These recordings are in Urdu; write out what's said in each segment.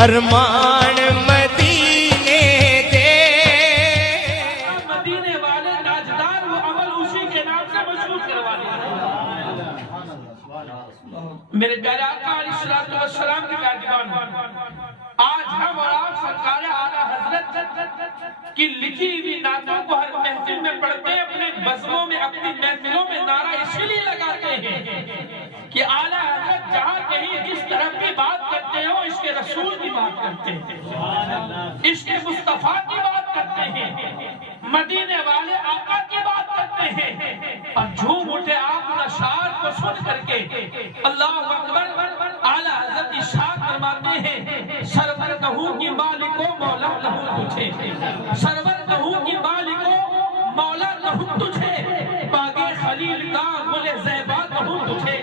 ارمان مدینے دے، مدینے والے تاجدار وہ عمل اسی کے نام سے مشہور کروا دیا۔ میرے پیارے آقا علیہ السلام کے تاجدار، آج ہم اور آپ سرکار اعلیٰ حضرت کی لکھی ہوئی نعتوں کو ہر محفل میں پڑھتے ہیں، اپنے بزموں میں، اپنی محفلوں میں نعرہ اس لیے لگاتے ہیں کہ اعلیٰ حضرت جہاں کہیں جس طرف کی بات کرتے ہیں وہ عشق رسول کی بات کرتے ہیں، عشق مصطفیٰ کی بات کرتے ہیں، مدینے والے آقا کی بات کرتے ہیں، اور جھوم اٹھے آپ ان اشعار کو سن کر کے اللہ اکبر۔ اعلیٰ حضرت ارشاد فرماتے ہیں سرور کہوں کی مالک و مولا کہوں تجھے، سرور کہوں کی مالک و مولا کہوں تجھے، باغ خلیل کا گل زیبا کہوں تجھے،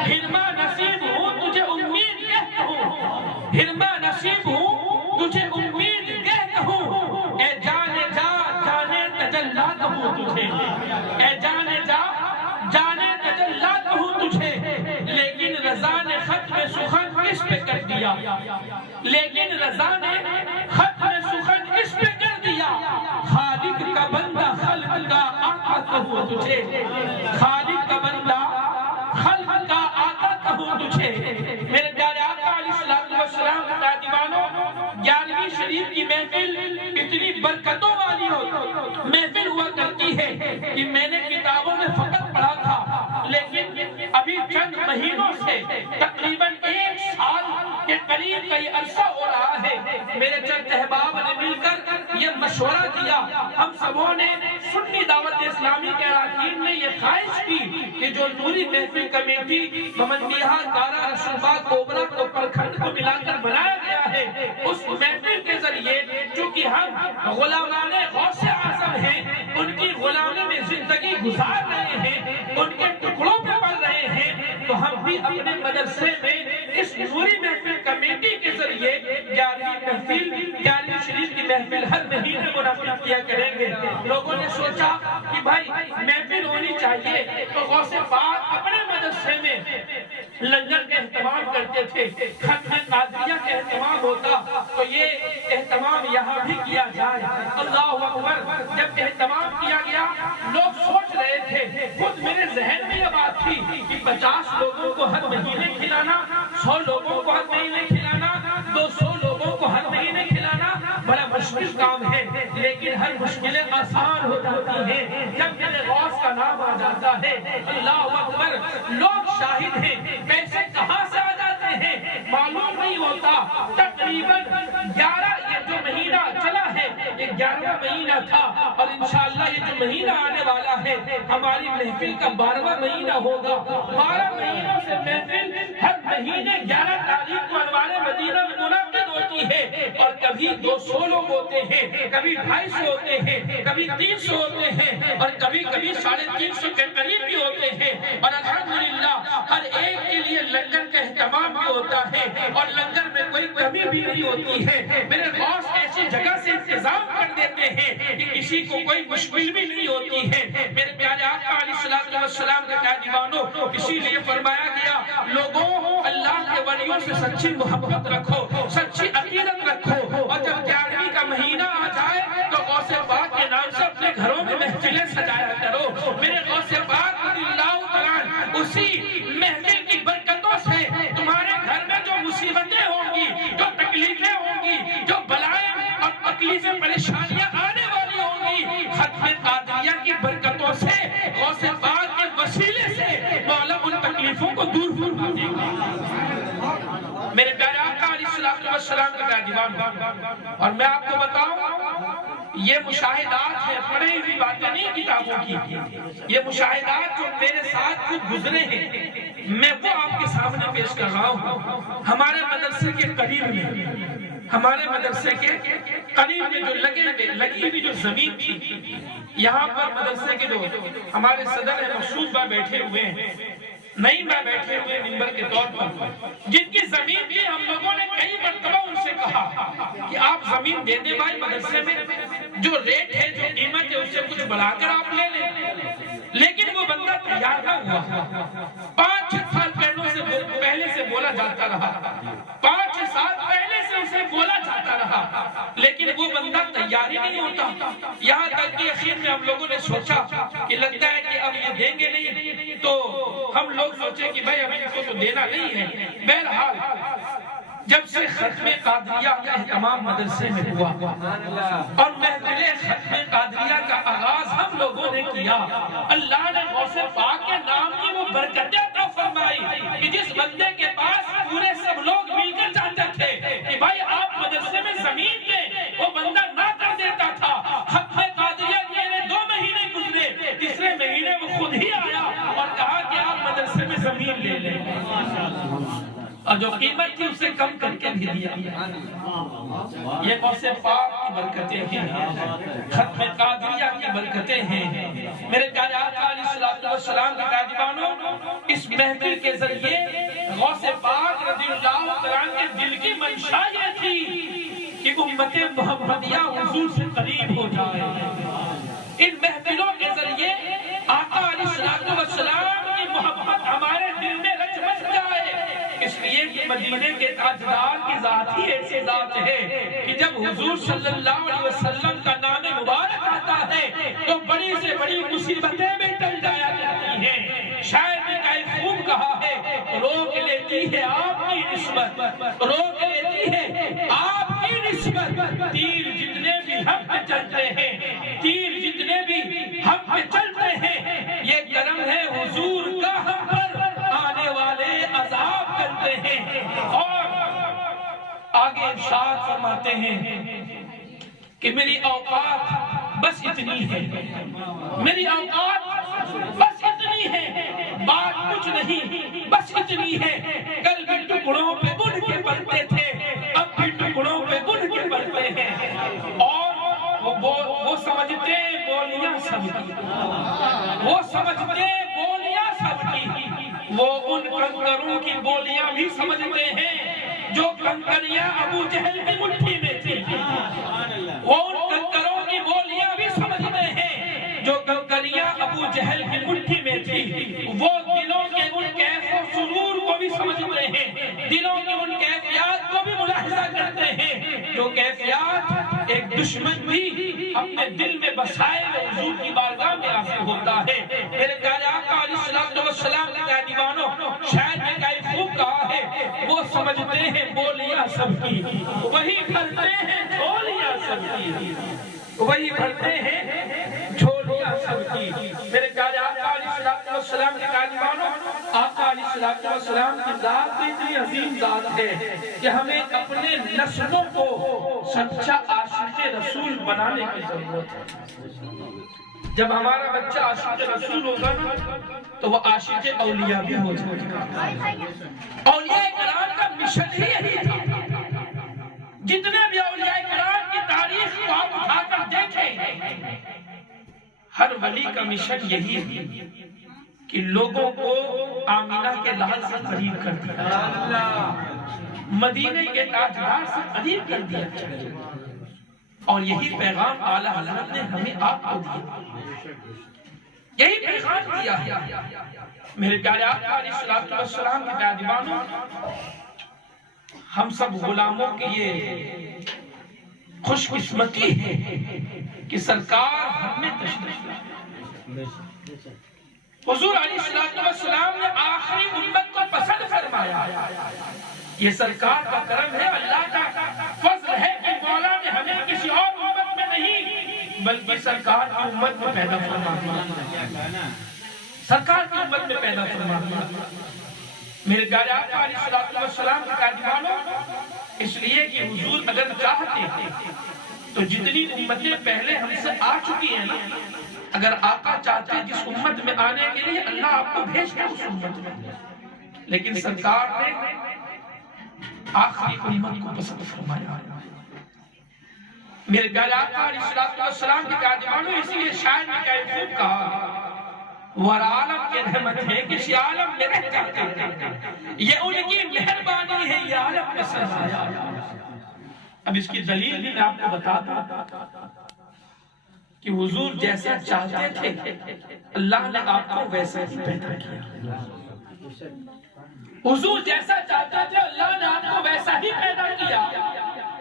ہرما نصیب ہوں تجھے امید کہتا ہوں، ہرما نصیب ہوں تجھے امید کہتا ہوں، اے جانے جا جانے تجلا کہوں تجھے، اے جانے جا جانے تجلا کہوں تجھے، لیکن رضا نے ختم سخن کس پہ کر دیا، لیکن رضا نے ختم سخن کس پہ کر دیا، خالق کا بندہ خلق کا آقا کہوں تجھے، خالق کا بندہ خلق کا آقا کہوں تجھے۔ میرے پیارے آقا علیہ السلام کے دیوانوں، 11ویں شریف کی محفل اتنی برکتوں والی محفل ہوا کرتی ہے کہ میں نے کتابوں میں فقط پڑھا تھا، لیکن ابھی چند مہینوں سے تقریباً 1 سال کے قریب کا یہ عرصہ ہو رہا ہے، میرے چند احباب نے مل کر یہ مشورہ دیا، ہم سبوں نے سنی دعوت اسلامی کے اراکین نے یہ خواہش کی کہ جو نوری محفل کمیٹی بمندیہا دارا رسول باغ کوبرا کو پرکھنڈ کو ملا کر بنایا گیا ہے، اس محفل کے ذریعے چونکہ ہم غلامان غوث اعظم ہیں، ان کی غلامی میں زندگی گزار رہے ہیں، ان کے ٹکڑوں پہ پڑھ رہے ہیں، تو ہم بھی اپنے مدرسے میں اس نوری محفل کمیٹی کے ذریعے 11ویں شریف کی محفل ہر مہینے منعقد کیا کریں گے۔ لوگوں نے سوچا کہ بھائی محفل ہونی چاہیے، تو غوث پاک اپنے مدرسے میں لنگر کا اہتمام کرتے تھے، ختم قادریہ کا اہتمام ہوتا، تو یہ اہتمام یہاں بھی کیا جائے۔ اللہ اکبر، جب اہتمام کیا گیا لوگ سوچ رہے تھے، خود میرے ذہن میں یہ بات تھی کہ 50 لوگوں کو ہر مہینے کھلانا، 100 لوگوں کو ہر مہینے کھلانا، 200 لوگوں کو ہر مہینے کھلانا بڑا مشکل کام ہے، لیکن ہر مشکلیں آسان ہو جاتی ہیں جب میرے غوث کا نام آ جاتا ہے۔ اللہ اکبر، لوگ شاہد ہیں، پیسے کہاں سے آ جاتے ہیں معلوم نہیں ہوتا۔ تقریباً 11 یہ جو مہینہ چلا ہے یہ 11واں مہینہ تھا، اور انشاءاللہ یہ جو مہینہ آنے والا ہے ہماری محفل کا 12واں مہینہ ہوگا۔ 12 مہینوں سے محفل ہر مہینے 11 تاریخ کو انوار مدینہ میں منعقد ہوتی ہے، اور کبھی 200 لوگ ہوتے ہیں، کبھی 250 ہوتے ہیں، کبھی 300 ہوتے ہیں، اور کبھی 350 کے قریب بھی ہوتے ہیں، اور الحمدللہ ہر ایک کے لیے لنگر کا اہتمام بھی ہوتا ہے، اور لنگر میں کوئی کمی بھی نہیں ہوتی ہے۔ میرے غوث ایسی جگہ سے انتظام کر دیتے ہیں کہ کسی کو کوئی مشکل بھی نہیں ہوتی ہے۔ میرے پیارے آقا علیہ السلام کے دیوانوں، اسی لیے فرمایا گیا لوگوں اللہ کے ولیوں سے سچی محبت رکھو، سچی عقیدت رکھو، اور جب 11ویں کا مہینہ آ جائے تو غوث پاک کے نام سے اپنے گھروں میں محفلیں سجایا کرو۔ میرے غوث پاک رضی اللہ تعالیٰ اسی محفل کی برکتوں سے تمہارے گھر میں جو مصیبتیں ہوں گی، جو تکلیفیں ہوں گی، جو بلائیں اور تکلیفیں پریشانیاں آنے والی ہوں گی، ختم قادریہ کی برکتوں سے غوث پاک کے وسیلے سے مولا ان تکلیفوں کو دور فرما دے گا۔ میرے پیارے آقا علیہ السلام کا دیوان، اور میں آپ کو بتاؤں یہ مشاہدات ہیں، پڑھی ہوئی باتیں نہیں کتابوں کی، یہ مشاہدات جو میرے ساتھ خود گزرے ہیں میں وہ آپ کے سامنے پیش کر رہا ہوں۔ ہمارے مدرسے کے قریب میں جو لگی ہوئی جو زمین تھی، یہاں پر مدرسے کے جو ہمارے صدر مقصود بھائی بیٹھے ہوئے ہیں، نعیم بھائی بیٹھے ہوئے ممبر کے طور پر، جن کی زمین تھی، ہم لوگوں نے کئی مرتبہ ان سے کہا کہ آپ زمین دے دیں بھائی، مدرسے میں جو ریٹ ہے، جو قیمت ہے، اس سے کچھ بڑھا کر آپ لے لیں، لیکن وہ بندہ تیار نہ ہوا۔ 5-6 سال پہلے سے بولا جاتا رہا، 5-6 سال پہلے سے اسے یہاں تک کہ اخیر میں ہم لوگوں نے سوچا کہ لگتا ہے کہ اب یہ دیں گے نہیں، تو ہم لوگ سوچے کہ بھائی اب ان کو تو دینا نہیں ہے۔ بہرحال جب سے ختم قادریہ کا اہتمام مدرسے میں ہوا اور محفل ختم قادریہ کا آغاز ہم لوگوں نے کیا، اللہ نے غوث پاک کے نام کی وہ برکتیں عطا فرمائی کہ جس بندے کے پاس پورے سب لوگ مل کر جاتے تھے کہ بھائی آپ مدرسے میں زمین دیں، وہ بندہ نہ کر دیتا تھا۔ ختم قادریہ کے 2 مہینے گزرے، تیسرے مہینے وہ خود ہی آیا اور کہا کہ آپ مدرسے میں زمین لے لیں، اور جو قیمت تھی اسے کم کر کے بھی دیا۔ یہ غوث پاک کی برکتیں ہیں، ختم قادریہ کی برکتیں ہیں۔ میرے پیارے آقا علیہ الصلوۃ والسلام کے تاجبانوں، اس محفل کے ذریعے غوث پاک رضی اللہ عنہ کے دل کی منشا یہ تھی کہ امت محمدیہ حضور سے قریب ہو جائے۔ ان محفلوں کے ذریعے آقا علیہ الصلوۃ والسلام کی محبت ہمارے دل میں رچ بس جائے، اس لیے کہ مدینے کے تاجدار کی ذات ہی ایسی ذات ہے کہ جب حضور صلی اللہ علیہ وسلم کا نام مبارک آتا ہے تو بڑی سے بڑی مصیبتیں بھی ٹل جایا کرتی ہیں۔ شاعر نے خوب کہا ہے، روک لیتی ہے آپ کی نسبت، روک لیتی ہے آپ کی نسبت، تیر جتنے بھی ہم پہ چلتے ہیں، تیر جتنے بھی ہم پہ چلتے ہیں، یہ کرم ہے حضور کا ہم پر، آنے والے عذاب کرتے ہیں۔ اور آگے ارشاد فرماتے ہیں کہ میری اوقات بس اتنی ہے، میری اوقات بس اتنی ہے، بات کچھ نہیں بس اتنی ہے، کل بھی ٹکڑوں پہ بن کے پڑھتے تھے، اب بھی ٹکڑوں پہ بن کے پڑھتے ہیں۔ اور وہ سمجھتے بولیاں سب کی، وہ سمجھتے بولیاں سب کی، وہ ان کنکروں کی بولیاں بھی سمجھتے ہیں جو کنکریاں ابو جہل کی مٹھی میں تھی، وہ ان کنکروں کی بولیاں بھی سمجھتے ہیں جو کنکریاں ابو جہل کی مٹھی میں تھی، وہ دلوں کے ان کیف و سرور کو بھی سمجھتے ہیں، دلوں کی ان کیفیات کو بھی ملاحظہ کرتے ہیں جو کیفیات ایک دشمن بھی اپنے دل میں بسائے حضور کی بارگاہ میں حاصل ہوتا ہے۔ میرے پیارے آقا علیہ الصلوۃ والسلام کے دیوانوں، شاید میں کئی خوب کہا ہے، وہ سمجھتے ہیں بولیاں سب کی، وہی بھرتے ہیں جھولیاں سب کی، وہی بھرتے ہیں جھولیاں سب کی۔ میرے پیارے آقا علیہ الصلوۃ والسلام کے دیوانوں، آقا علیہ الصلوۃ والسلام کی ذات اتنی عظیم ذات ہے کہ ہمیں اپنے نسلوں کو سچا عاشق رسول بنانے کی ضرورت ہے۔ جب ہمارا بچہ عاشق رسول ہوگا نا تو وہ عاشق اولیاء بھی ہو جائے گا۔ اولیاء کرام کا مشن ہی یہی تھا۔ جتنے بھی اولیاء کرام کی تاریخ کو آپ اٹھا کر دیکھیں، ہر ولی کا مشن یہی ہے کہ لوگوں کو آمینہ کے لال سے قریب کر دیا، مدینے کے تاجدار سے قریب کر دیا، اور یہی پیغام اعلیٰ حضرت نے ہمیں آپ کو دیا، یہی پیغام دیا ہے۔ میرے پیارے آقا علیہ الصلوۃ والسلام کے دیوانوں، ہم سب غلاموں کی یہ خوش قسمتی ہے کہ سرکار ہم میں تشریف لائے۔ حضور علیہ الصلوۃ والسلام نے آخری امت کو پسند فرمایا، یہ سرکار کا کرم ہے، اللہ کا فضل ہے کہ مولا نے ہمیں کسی اور امت میں نہیں بلکہ سرکار کی امت میں پیدا فرمایا، سرکار کی امت میں پیدا فرمایا۔ میرے پیارے آقا علیہ الصلوۃ والسلام کے دیوانوں، اس لیے کہ حضور اگر چاہتے تو جتنی امتیں پہلے ہم سے آ چکی ہیں نا، اگر آقا چاہتے جس امت میں آنے کے لیے اللہ آپ کو بھیجتا اس امت میں، لیکن سرکار نے آخری امت کو پسند فرمایا۔ میرے پیارے آقا علیہ الصلوۃ والسلام کے دیوانوں، اسی لیے شاعر نے کیا خوب کہا، ور عالم کے رحمت ہے کسی عالم میں رہ جاتے ہیں، یہ ان کی مہربانی ہے یہ عالم پسند آیا۔ اب اس کی دلیل بھی میں آپ کو بتاتا کہ حضور جیسا چاہتے تھے اللہ نے آپ کو ویسا ہی پیدا کیا، حضور جیسا چاہتے تھے اللہ نے آپ کو ویسا ہی پیدا کیا۔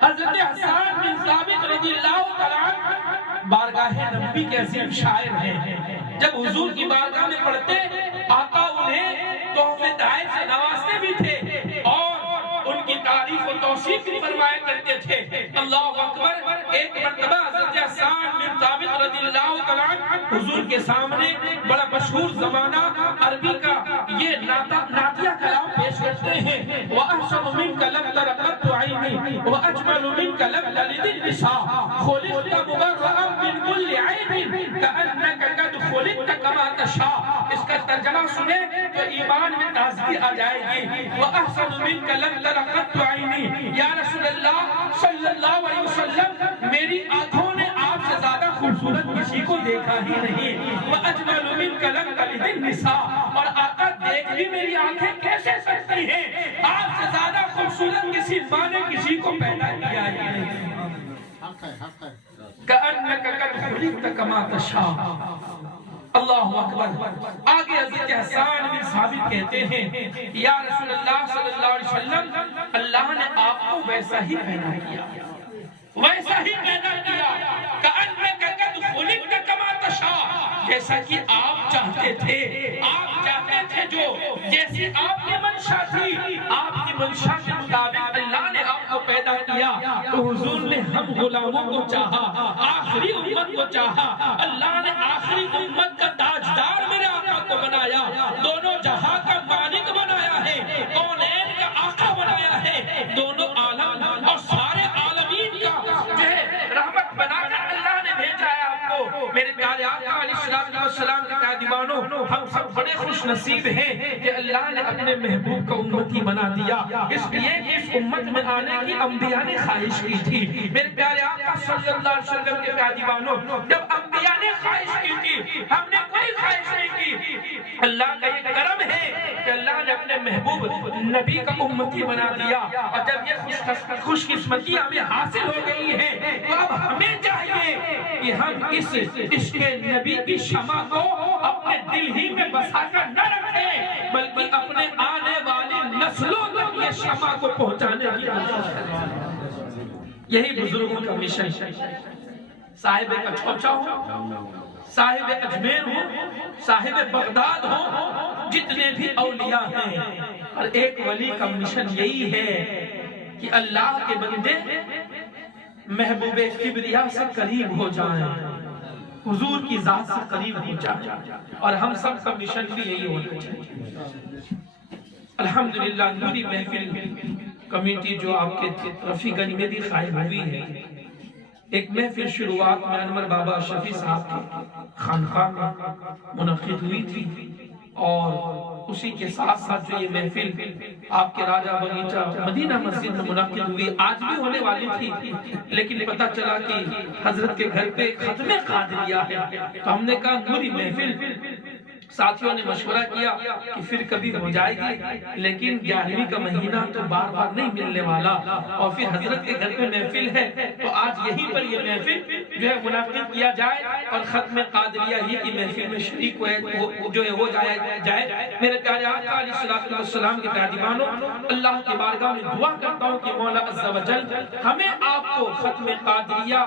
حضرت حسان بن ثابت رضی اللہ تعالیٰ بارگاہ نبی کے عظیم شاعر ہیں. جب حضور کی بارگاہ میں پڑھتے آقا انہیں تحفے تحائف سے نوازتے بھی تھے اور ان کی تعریف و توصیف بھی فرمایا کرتے تھے. اللہ اکبر. ایک مرتبہ حضرت حسان بن ثابت رضی اللہ تعالیٰ حضور کے سامنے بڑا مشہور زمانہ عربی کا یہ نعتیہ کلام پیش کرتے ہیں. وَأَحْسَنُ مِنْكَ لَمْ تَرَ قَطُّ عَيْنِي وَأَجْمَلُ مِنْكَ لَمْ تَلِدِ النِّسَاءُ خُلِقْتَ مُبَرَّأً مِنْ كُلِّ عَيْبٍ كَأَنَّكَ قَدْ خُلِقْتَ كَمَا تَشَاءُ. اس کا ترجمہ سنیں تو ایمان میں تازگی آ جائے گی. وَأَحْسَنُ مِنْكَ لَمْ تَرَ قَطُّ عَيْنِي. یا رسول اللہ صلی اللہ علیہ وسلم میری آنکھوں نے آپ سے زیادہ خوبصورت کسی کو دیکھا ہی نہیں. وَأَجْمَلُ مِنْكَ لَمْ تَلِدِ النِّسَاءُ. اور آقا دیکھ بھی میری آنکھیں کیسے سکتی ہیں؟ آپ سے زیادہ خوبصورت کسی ماں نے کسی کو پیدا کیا ہی نہیں. كَأَنَّكَ قَدْ خُلِقْتَ كَمَا تَشَاءُ. اللہ اکبر. آگے حضرت حسان بن ثابت کہتے ہیں یا رسول اللہ صلی اللہ علیہ وسلم اللہ نے آپ کو ویسا ہی پیدا کیا, ویسا ہی پیدا کیا. كَأَنَّكَ قَدْ خُلِقْتَ كَمَا تَشَاءُ. جیسا کہ آپ چاہتے تھے, آپ چاہتے تھے جو جیسی آپ کی منشا تھی, آپ کی منشا کے مطابق اللہ نے آپ کو پیدا کیا. تو حضور نے ہم غلاموں کو چاہا, آخری امت کو چاہا. اللہ نے آخری امت کا تاجدار میرے آقا کو بنایا, دونوں جہاں کا مالک بنایا ہے, کونین کا آقا بنایا ہے, دونوں عالم اور سارے عالمین کا جو ہے رحمت بنا کر اللہ نے بھیجا ہے آپ کو. میرے پیارے آقا علیہ السلام کے دیوانوں, ہم سب بڑے خوش نصیب ہیں کہ اللہ نے اپنے محبوب کو امتی بنا دیا. اس لیے اس امت میں آنے کی انبیاء نے خواہش کی تھی. میرے پیارے آقا صلی اللہ علیہ وسلم کے دیوانوں, جب انبیاء نے خواہش کی تھی, ہم نے کوئی خواہش نہیں کی. اللہ کا یہ کرم ہے کہ اللہ نے اپنے محبوب نبی کا امتی بنا دیا. اور جب یہ خوش قسمتی ہمیں حاصل ہو گئی ہے تو اب ہمیں چاہیے کہ ہم اس عشق نبی کی شمع کو اپنے دل ہی میں بسا کر نہ رکھیں, بلکہ اپنے آنے والی نسلوں تک یہ شمع کو پہنچانے کی کوشش کریں. یہی بزرگوں کا مشن ہے. صاحب کچھوچا ہو, صاحب اجمیر ہو, صاحب بغداد ہو, جتنے بھی اولیاء ہیں, اور ایک ولی کا مشن یہی ہے کہ اللہ کے بندے محبوب کبریا سے قریب ہو جائیں, حضور کی ذات سے قریب ہو جائیں. اور ہم سب کا مشن بھی یہی ہونا چاہیے. الحمدللہ نوری محفل کمیٹی جو آپ کے رفیع گنج میں بھی قائم ہوئی ہے, ایک محفل شروعات میں انور بابا شفیع صاحب کی خانقاہ میں منعقد ہوئی تھی, اور اسی کے ساتھ ساتھ جو یہ محفل آپ کے راجہ بغیچہ مدینہ مسجد میں منعقد ہوئی, آج بھی ہونے والی تھی, لیکن پتہ چلا کہ حضرت کے گھر پہ ختم قادریہ ہے. تو ہم نے کہا نوری محفل, ساتھیوں نے مشورہ کیا کہ پھر کبھی ہو جائے گی, لیکن 11ویں کا مہینہ تو بار بار نہیں ملنے والا, اور پھر حضرت کے گھر پہ محفل ہے تو آج یہیں پر یہ محفل جو ہے منعقد کیا جائے اور ختم قادریہ ہی کی محفل میں شریک ہو جائے. میرے پیارے آقا علیہ السلام کے پیادیوانوں, اللہ کی بارگاہ میں دعا کرتا ہوں کہ مولا عز و جل ہمیں آپ کو ختم قادریہ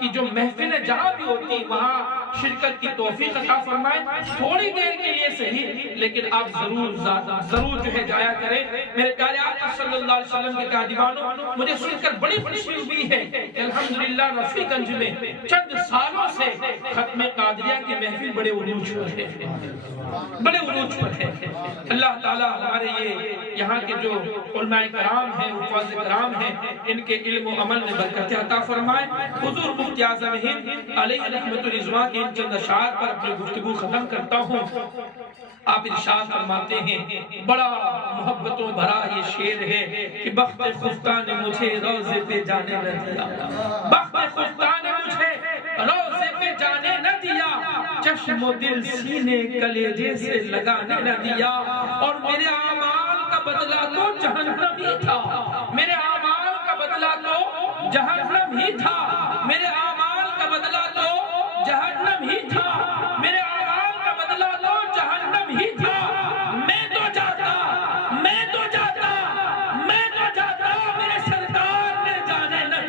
کی جو محفلیں جہاں بھی ہوتی وہاں شرکت کی توفیق عطا فرمائے. تھوڑی دیر کے لیے صحیح, لیکن آپ ضرور جو ہے جایا کریں. میرے پیارے آقا صلی اللہ علیہ وسلم کے پیادیوانوں, مجھے سن کر بڑی خوشی ہوئی ہے کہ الحمدللہ رفیع گنج میں چند سالوں سے ختم قادریہ کی محفل بڑے عروج پر ہے. اللہ تعالیٰ ہمارے یہ یہاں کے جو علماء کرام ہیں, حفاظ کرام ہیں, ان کے علم و عمل میں برکت عطا فرمائے. حضور مفتی اعظم ہند علیہ رحمت الرضوان کے ان چند اشعار پر اپنی گفتگو ختم کرتا ہوں. آپ ارشاد فرماتے ہیں, بڑا محبتوں بھرا یہ شعر ہے کہ بخت خفتہ نے مجھے روضے پہ جانے نہ دیا, بخت خفتہ نے مجھے روضے پہ جانے نہ دیا, چشم و دل سینے کلیجے سے لگانے نہ دیا, اور میرے اعمال کا بدلہ تو جہنم ہی تھا, میرے اعمال کا بدلہ تو جہنم ہی تھا, میرے اعمال کا بدلہ تو جہنم ہی تھا, میرے اعمال کا بدلہ تو جہنم ہی تھا. میں تو جاتا, میرے سرکار نے جانے نہ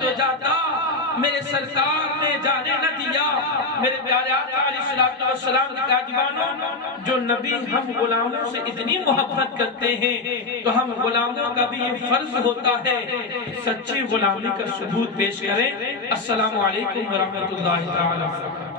تو جاتا میرے سرکار نے جانے نہ دیا۔ میرے پیارے آقا علیہ الصلوۃ والسلام کے کاتبانوں، جو نبی ہم غلاموں سے اتنی محبت کرتے ہیں تو ہم غلاموں کا بھی یہ فرض ہوتا ہے سچی غلامی کا ثبوت پیش کریں۔ السلام علیکم ورحمۃ اللہ تعالی وبرکاتہ۔